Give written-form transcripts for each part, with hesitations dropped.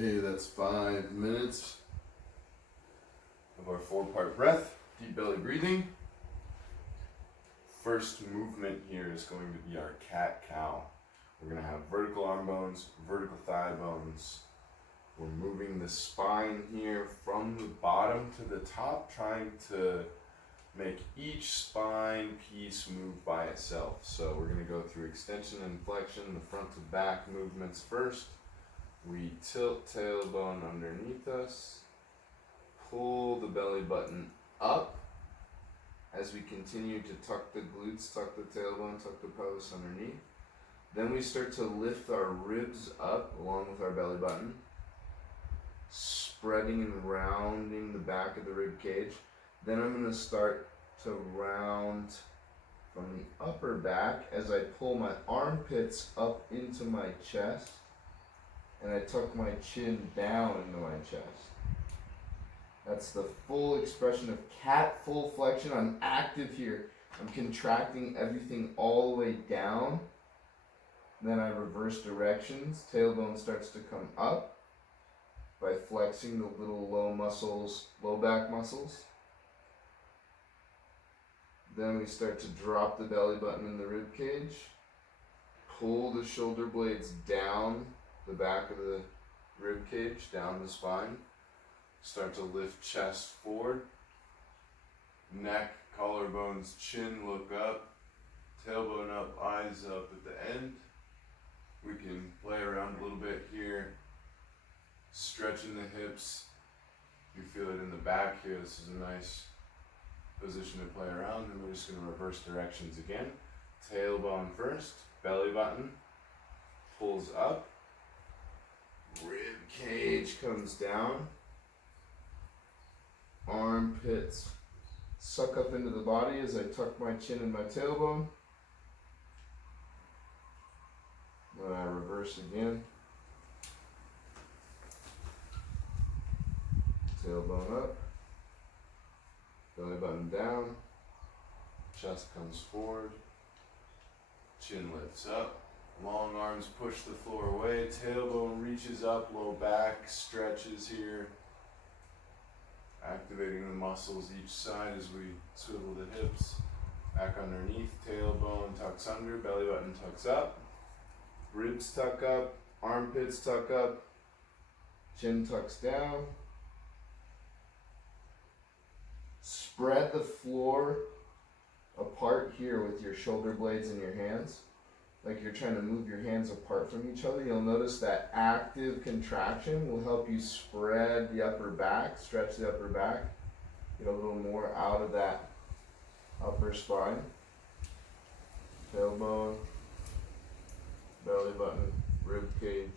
Okay, that's 5 minutes of our 4-part breath, deep belly breathing. First movement here is going to be our cat-cow. We're going to have vertical arm bones, vertical thigh bones. We're moving the spine here from the bottom to the top, trying to make each spine piece move by itself. So we're going to go through extension and flexion, the front to back movements first. We tilt tailbone underneath us, pull the belly button up as we continue to tuck the glutes, tuck the tailbone, tuck the pelvis underneath. Then we start to lift our ribs up along with our belly button, spreading and rounding the back of the rib cage. Then I'm going to start to round from the upper back as I pull my armpits up into my chest and I tuck my chin down into my chest. That's the full expression of cat full flexion. I'm active here. I'm contracting everything all the way down. Then I reverse directions. Tailbone starts to come up by flexing the little low muscles, low back muscles. Then we start to drop the belly button in the rib cage. Pull the shoulder blades down the back of the rib cage, down the spine. Start to lift chest forward. Neck, collarbones, chin look up. Tailbone up, eyes up at the end. We can play around a little bit here. Stretching the hips. You feel it in the back here. This is a nice position to play around. And we're just going to reverse directions again. Tailbone first. Belly button pulls up. Rib cage comes down. Armpits suck up into the body as I tuck my chin and my tailbone. Then I reverse again. Tailbone up. Belly button down. Chest comes forward. Chin lifts up. Long arms push the floor away. Tailbone reaches up. Low back stretches here. Activating the muscles each side as we swivel the hips. Back underneath. Tailbone tucks under. Belly button tucks up. Ribs tuck up. Armpits tuck up. Chin tucks down. Spread the floor apart here with your shoulder blades and your hands. Like you're trying to move your hands apart from each other. You'll notice that active contraction will help you spread the upper back, stretch the upper back, get a little more out of that upper spine. Tailbone, belly button, rib cage,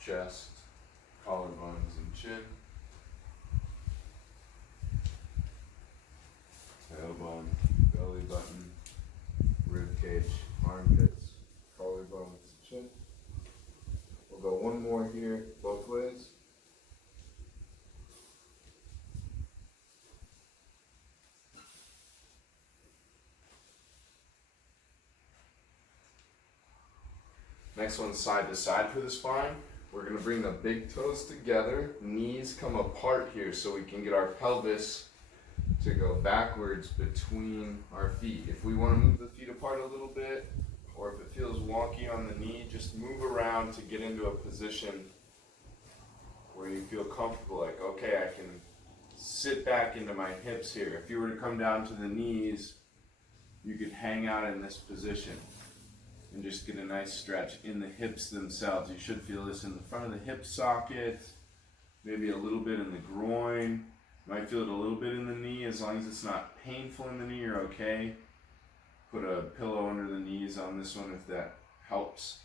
chest, collarbones, and chin. Tailbone, belly button, rib cage, armpits, collarbones, chin. We'll go one more here, both ways. Next one, side to side for the spine. We're going to bring the big toes together, knees come apart here so we can get our pelvis to go backwards between our feet. If we want to move the feet apart a little bit, or if it feels wonky on the knee, just move around to get into a position where you feel comfortable, like, okay, I can sit back into my hips here. If you were to come down to the knees, you could hang out in this position and just get a nice stretch in the hips themselves. You should feel this in the front of the hip socket, maybe a little bit in the groin. Might feel it a little bit in the knee. As long as it's not painful in the knee, you're okay. Put a pillow under the knees on this one if that helps.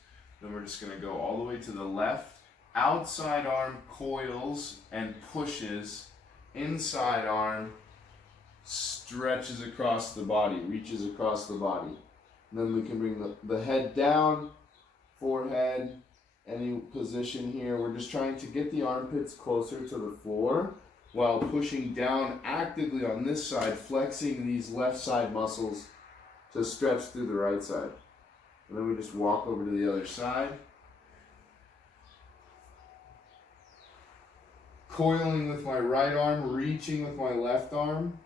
Then we're just going to go all the way to the left. Outside arm coils and pushes. Inside arm stretches across the body, reaches across the body. And then we can bring the head down, forehead, any position here. We're just trying to get the armpits closer to the floor, while pushing down actively on this side, flexing these left side muscles to stretch through the right side. And then we just walk over to the other side. Coiling with my right arm, reaching with my left arm.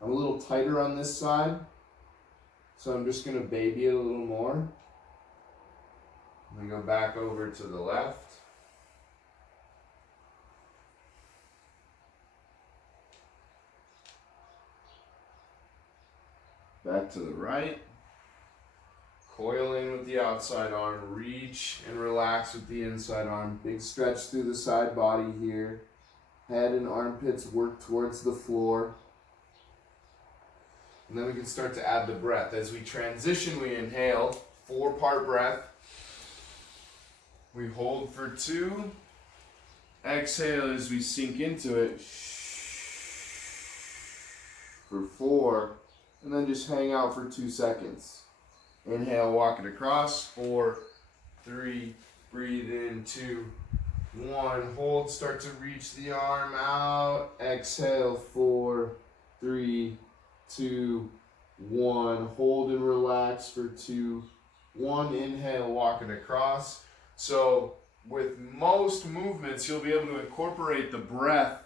I'm a little tighter on this side, so I'm just gonna baby it a little more. Then go back over to the left. Back to the right. Coil in with the outside arm, reach and relax with the inside arm. Big stretch through the side body here. Head and armpits work towards the floor. And then we can start to add the breath. As we transition, we inhale, 4-part breath. We hold for 2. Exhale as we sink into it for 4. And then just hang out for 2 seconds. Inhale, walk it across. 4, 3, breathe in, 2, 1. Hold, start to reach the arm out. Exhale, 4, 3, 2, 1. Hold and relax for 2, 1. Inhale, walk it across. So with most movements, you'll be able to incorporate the breath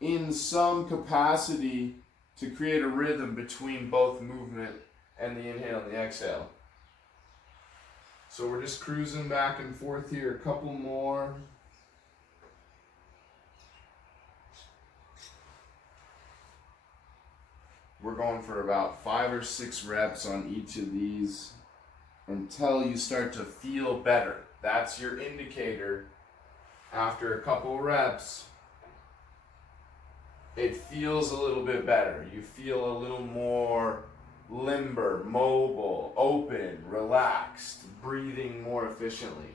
in some capacity to create a rhythm between both movement and the inhale and the exhale. So we're just cruising back and forth here. A couple more. We're going for about 5 or 6 reps on each of these until you start to feel better. That's your indicator. After a couple reps, it feels a little bit better. You feel a little more limber, mobile, open, relaxed, breathing more efficiently.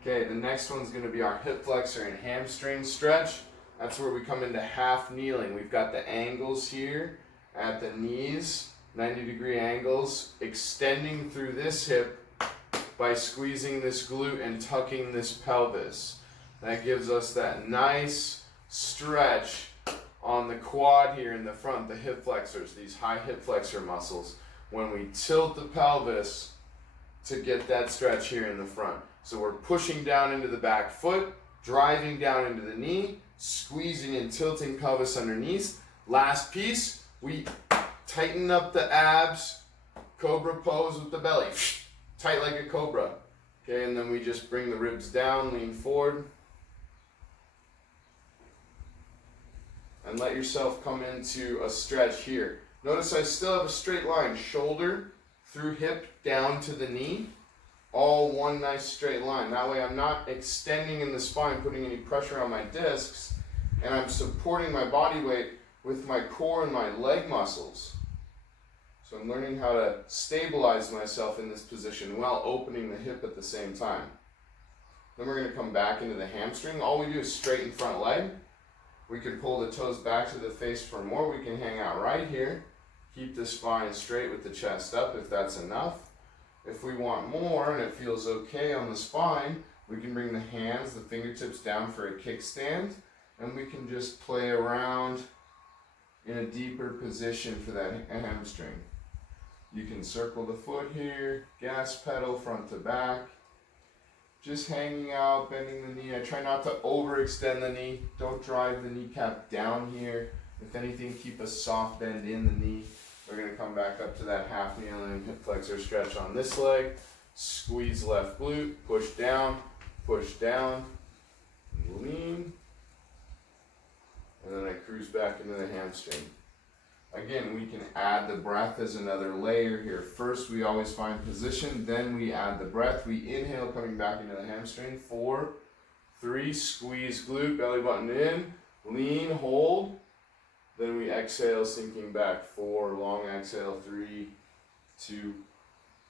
Okay, the next one's going to be our hip flexor and hamstring stretch. That's where we come into half kneeling. We've got the angles here at the knees, 90-degree angles, extending through this hip by squeezing this glute and tucking this pelvis. That gives us that nice stretch on the quad here in the front, the hip flexors, these high hip flexor muscles, when we tilt the pelvis to get that stretch here in the front. So we're pushing down into the back foot, driving down into the knee, squeezing and tilting pelvis underneath. Last piece, we tighten up the abs, cobra pose with the belly, tight like a cobra. Okay, and then we just bring the ribs down, lean forward, and let yourself come into a stretch here. Notice I still have a straight line, shoulder through hip down to the knee, all one nice straight line. That way I'm not extending in the spine, putting any pressure on my discs, and I'm supporting my body weight with my core and my leg muscles. So I'm learning how to stabilize myself in this position while opening the hip at the same time. Then we're going to come back into the hamstring. All we do is straighten front leg. We can pull the toes back to the face for more. We can hang out right here. Keep the spine straight with the chest up if that's enough. If we want more and it feels okay on the spine, we can bring the hands, the fingertips down for a kickstand, and we can just play around in a deeper position for that hamstring. You can circle the foot here, gas pedal front to back, just hanging out, bending the knee. I try not to overextend the knee. Don't drive the kneecap down here. If anything, keep a soft bend in the knee. We're going to come back up to that half kneeling hip flexor stretch on this leg. Squeeze left glute, push down, lean. And then I cruise back into the hamstring. Again, we can add the breath as another layer here. First, we always find position, then we add the breath. We inhale, coming back into the hamstring. 4, 3, squeeze glute, belly button in, lean, hold. Then we exhale, sinking back. 4, long exhale. 3, 2,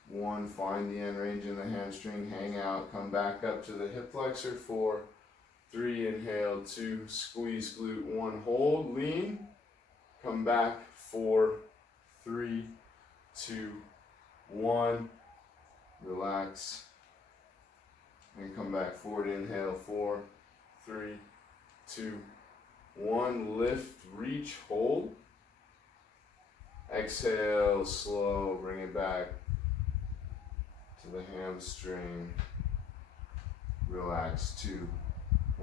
1. Find the end range in the hamstring, hang out, come back up to the hip flexor. 4, 3, inhale. 2, squeeze glute. 1, hold, lean, come back. 4, 3, 2, 1. Relax. And come back forward. Inhale. 4, 3, 2, 1. Lift, reach, hold. Exhale, slow. Bring it back to the hamstring. Relax. 2,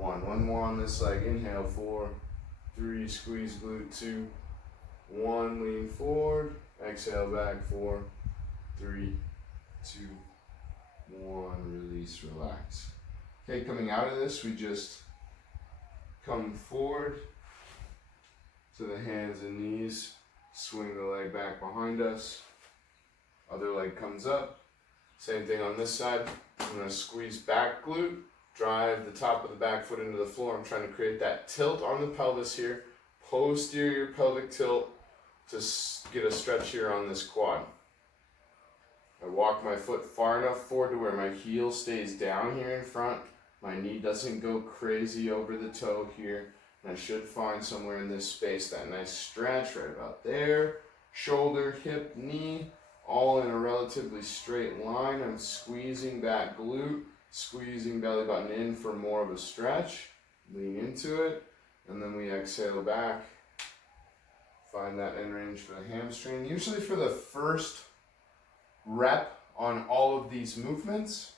1. One more on this leg. Inhale, 4, 3, squeeze glute, 2, 1, lean forward. Exhale back, 4, 3, 2, 1, release, relax. Okay, coming out of this, we just come forward to the hands and knees, swing the leg back behind us. Other leg comes up. Same thing on this side. I'm going to squeeze back glute, drive the top of the back foot into the floor. I'm trying to create that tilt on the pelvis here, posterior pelvic tilt to get a stretch here on this quad. I walk my foot far enough forward to where my heel stays down here in front. My knee doesn't go crazy over the toe here. And I should find somewhere in this space that nice stretch right about there. Shoulder, hip, knee, all in a relatively straight line. I'm squeezing that glute, squeezing belly button in for more of a stretch. Lean into it, and then we exhale back. Find that end range for the hamstring. Usually for the first rep on all of these movements,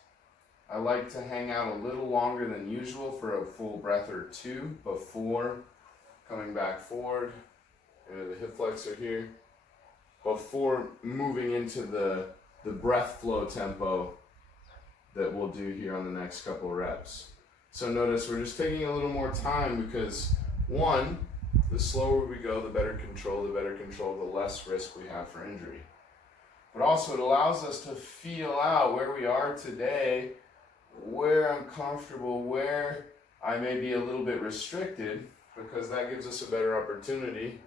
I like to hang out a little longer than usual for a full breath or two before coming back forward into the hip flexor here, before moving into the breath flow tempo that we'll do here on the next couple reps. So notice we're just taking a little more time because, one, the slower we go, the better control, the less risk we have for injury. But also it allows us to feel out where we are today, where I'm comfortable, where I may be a little bit restricted, because that gives us a better opportunity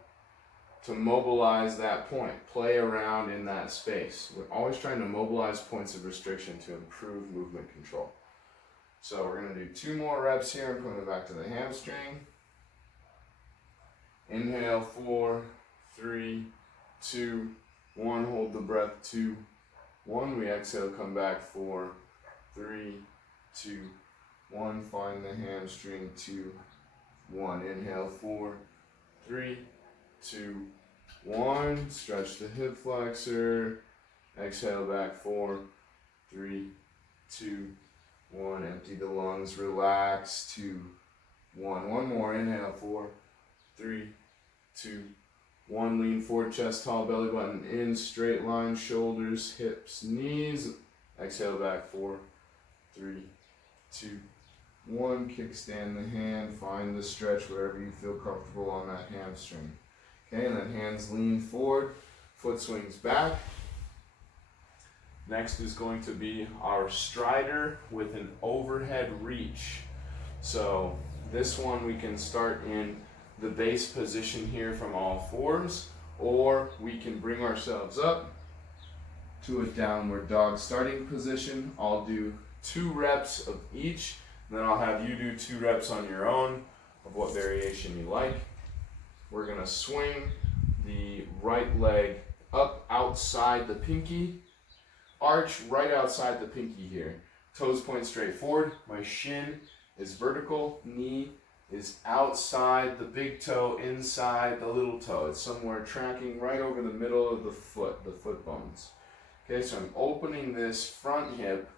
to mobilize that point, play around in that space. We're always trying to mobilize points of restriction to improve movement control. So we're going to do 2 more reps here and put it back to the hamstring. Inhale, 4, 3, 2, 1. Hold the breath, 2, 1. We exhale, come back, 4, 3, 2, 1. Find the hamstring, 2, 1. Inhale, 4, 3, 2, 1. Stretch the hip flexor. Exhale back, 4, 3, 2, 1. Empty the lungs, relax, 2, 1. One more. Inhale, 4, 3, 2, 1. Lean forward, chest tall, belly button in, straight line, shoulders, hips, knees. Exhale back, 4, 3, 2, 1. Kickstand the hand, find the stretch wherever you feel comfortable on that hamstring. Okay, and then hands lean forward, foot swings back. Next is going to be our strider with an overhead reach. So this one we can start in the base position here from all fours, or we can bring ourselves up to a downward dog starting position. I'll do 2 reps of each, and then I'll have you do 2 reps on your own of what variation you like. We're going to swing the right leg up outside the pinky, arch right outside the pinky here. Toes point straight forward, my shin is vertical, knee is outside the big toe, inside the little toe. It's somewhere tracking right over the middle of the foot bones. Okay, so I'm opening this front hip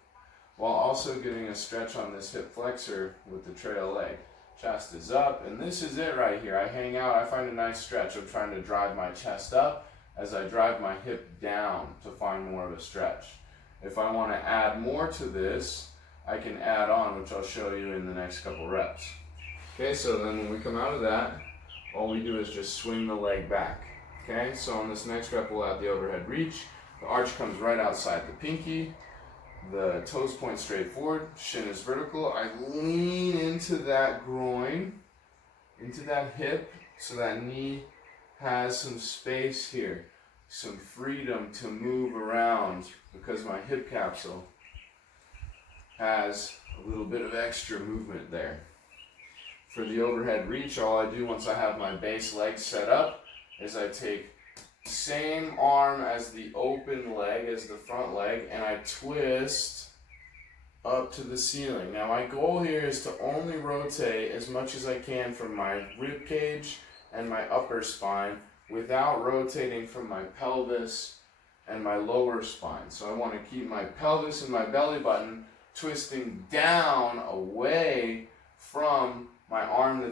while also getting a stretch on this hip flexor with the trail leg. Chest is up, and this is it right here. I hang out, I find a nice stretch. I'm trying to drive my chest up as I drive my hip down to find more of a stretch. If I want to add more to this, I can add on, which I'll show you in the next couple reps. Okay, so then when we come out of that, all we do is just swing the leg back. Okay, so on this next rep, we'll add the overhead reach. The arch comes right outside the pinky. The toes point straight forward, shin is vertical. I lean into that groin, into that hip, so that knee has some space here, some freedom to move around, because my hip capsule has a little bit of extra movement there. For the overhead reach, all I do once I have my base leg set up is I take same arm as the open leg, as the front leg, and I twist up to the ceiling. Now my goal here is to only rotate as much as I can from my rib cage and my upper spine without rotating from my pelvis and my lower spine. So I want to keep my pelvis and my belly button twisting down away from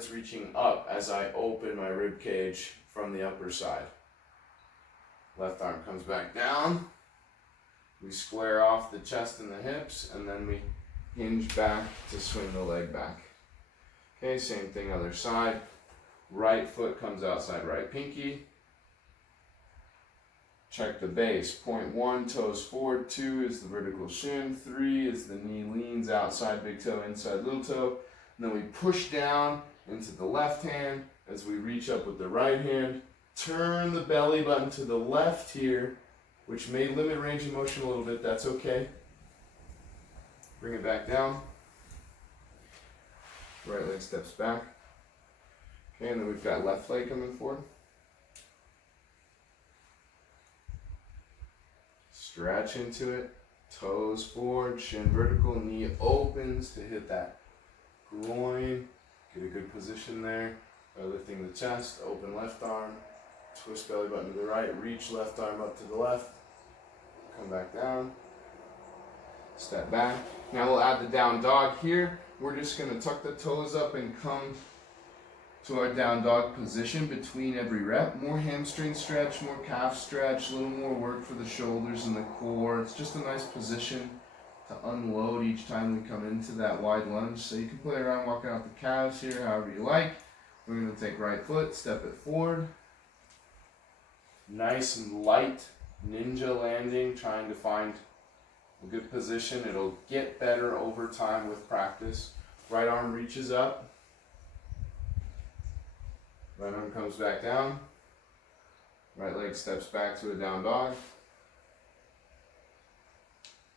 that's reaching up as I open my rib cage from the upper side. Left arm comes back down. We square off the chest and the hips, and then we hinge back to swing the leg back. Okay, same thing other side. Right foot comes outside right pinky. Check the base. Point 1, toes forward. 2 is the vertical shin. 3 is the knee leans outside big toe, inside little toe. And then we push down into the left hand as we reach up with the right hand. Turn the belly button to the left here, which may limit range of motion a little bit. That's okay. Bring it back down. Right leg steps back. Okay, and then we've got left leg coming forward. Stretch into it, toes forward, shin vertical, knee opens to hit that groin. Get a good position there by lifting the chest, open left arm, twist belly button to the right, reach left arm up to the left, come back down, step back. Now we'll add the down dog here. We're just going to tuck the toes up and come to our down dog position between every rep. More hamstring stretch, more calf stretch, a little more work for the shoulders and the core. It's just a nice position to unload each time we come into that wide lunge. So you can play around walking out the calves here however you like. We're going to take right foot, step it forward. Nice and light ninja landing, trying to find a good position. It'll get better over time with practice. Right arm reaches up. Right arm comes back down. Right leg steps back to a down dog.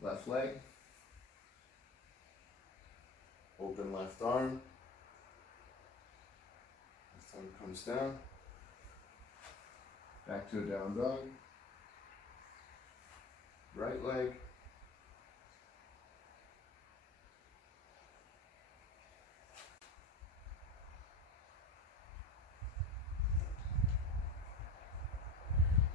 Left leg. Open left arm. Left arm comes down. Back to a down dog. Right leg.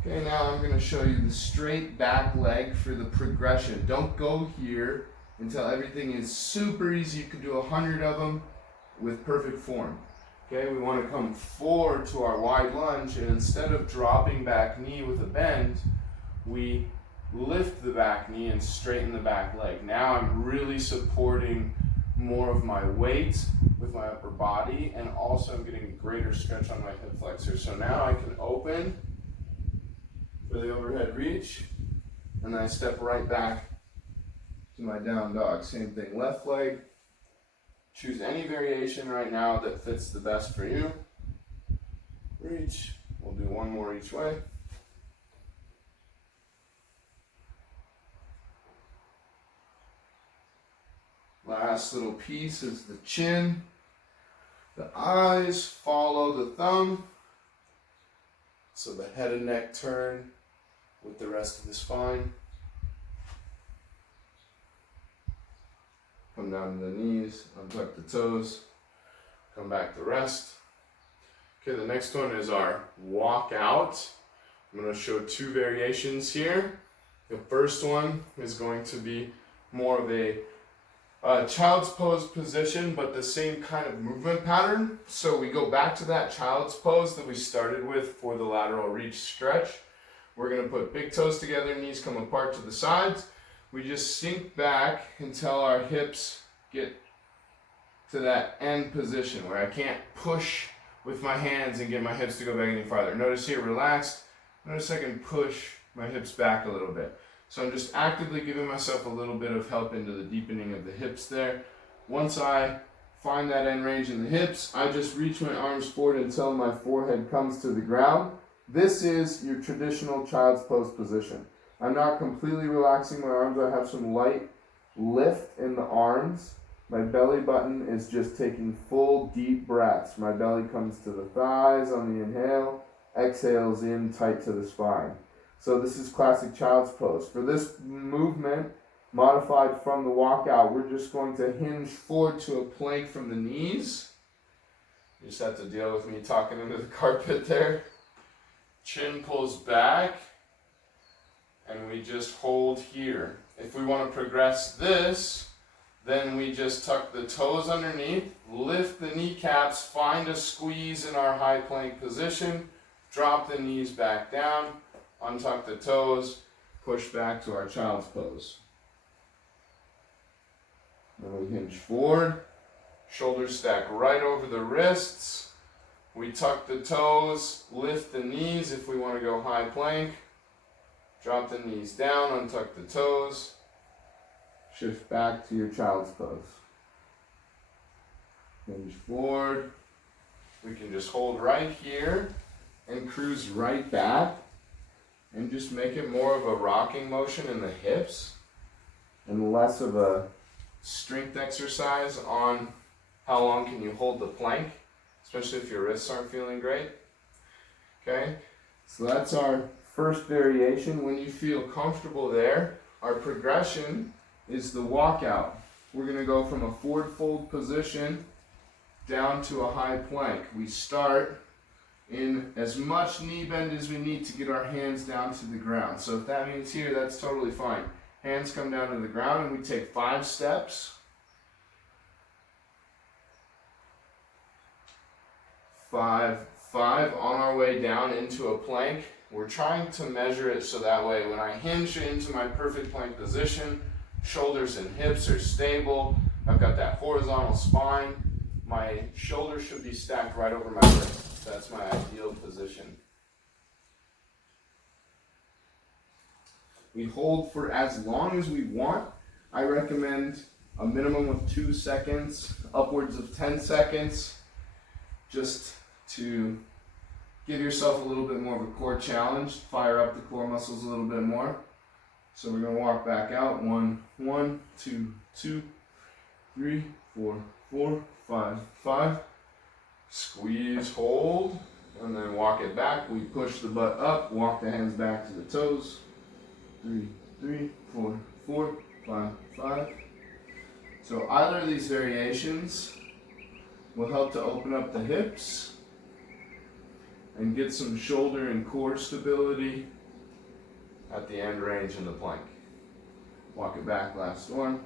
Okay, now I'm going to show you the straight back leg for the progression. Don't go here until everything is super easy. You can do 100 of them with perfect form. Okay, we want to come forward to our wide lunge, and instead of dropping back knee with a bend, we lift the back knee and straighten the back leg. Now I'm really supporting more of my weight with my upper body, and also I'm getting a greater stretch on my hip flexor. So now I can open for the overhead reach, and then I step right back to my down dog. Same thing, left leg. Choose any variation right now that fits the best for you. Reach. We'll do one more each way. Last little piece is the chin. The eyes follow the thumb. So the head and neck turn with the rest of the spine. Come down to the knees, untuck the toes, come back to rest. Okay, the next one is our walk out. I'm going to show two variations here. The first one is going to be more of a child's pose position, but the same kind of movement pattern. So we go back to that child's pose that we started with for the lateral reach stretch. We're going to put big toes together, knees come apart to the sides. We just sink back until our hips get to that end position where I can't push with my hands and get my hips to go back any farther. Notice here, relaxed. Notice I can push my hips back a little bit. So I'm just actively giving myself a little bit of help into the deepening of the hips there. Once I find that end range in the hips, I just reach my arms forward until my forehead comes to the ground. This is your traditional child's pose position. I'm not completely relaxing my arms. I have some light lift in the arms. My belly button is just taking full deep breaths. My belly comes to the thighs on the inhale, exhales in tight to the spine. So this is classic child's pose. For this movement, modified from the walkout, we're just going to hinge forward to a plank from the knees. You just have to deal with me talking into the carpet there. Chin pulls back, and we just hold here. If we want to progress this, Then we just tuck the toes underneath, lift the kneecaps, find a squeeze in our high plank position, drop the knees back down, untuck the toes, push back to our child's pose. Then we hinge forward, shoulders stack right over the wrists. We tuck the toes, lift the knees if we want to go high plank. Drop the knees down, untuck the toes. Shift back to your child's pose. Hinge forward. We can just hold right here and cruise right back and just make it more of a rocking motion in the hips and less of a strength exercise on how long can you hold the plank, especially if your wrists aren't feeling great. Okay, so that's our first variation. When you feel comfortable there, our progression is the walkout. We're going to go from a forward fold position down to a high plank. We start in as much knee bend as we need to get our hands down to the ground. So if that means here, that's totally fine. Hands come down to the ground and we take 5 steps. 5, 5 on our way down into a plank. We're trying to measure it so that way when I hinge into my perfect plank position, shoulders and hips are stable. I've got that horizontal spine. My shoulders should be stacked right over my wrist. That's my ideal position. We hold for as long as we want. I recommend a minimum of 2 seconds, upwards of 10 seconds, just to give yourself a little bit more of a core challenge, fire up the core muscles a little bit more. So we're going to walk back out. 1, 1, 2, 2, 3, 4, 4, 5, 5. Squeeze, hold, and then walk it back. We push the butt up, walk the hands back to the toes. 3, 3, 4, 4, 5, 5. So either of these variations will help to open up the hips and get some shoulder and core stability at the end range in the plank. Walk it back, last one.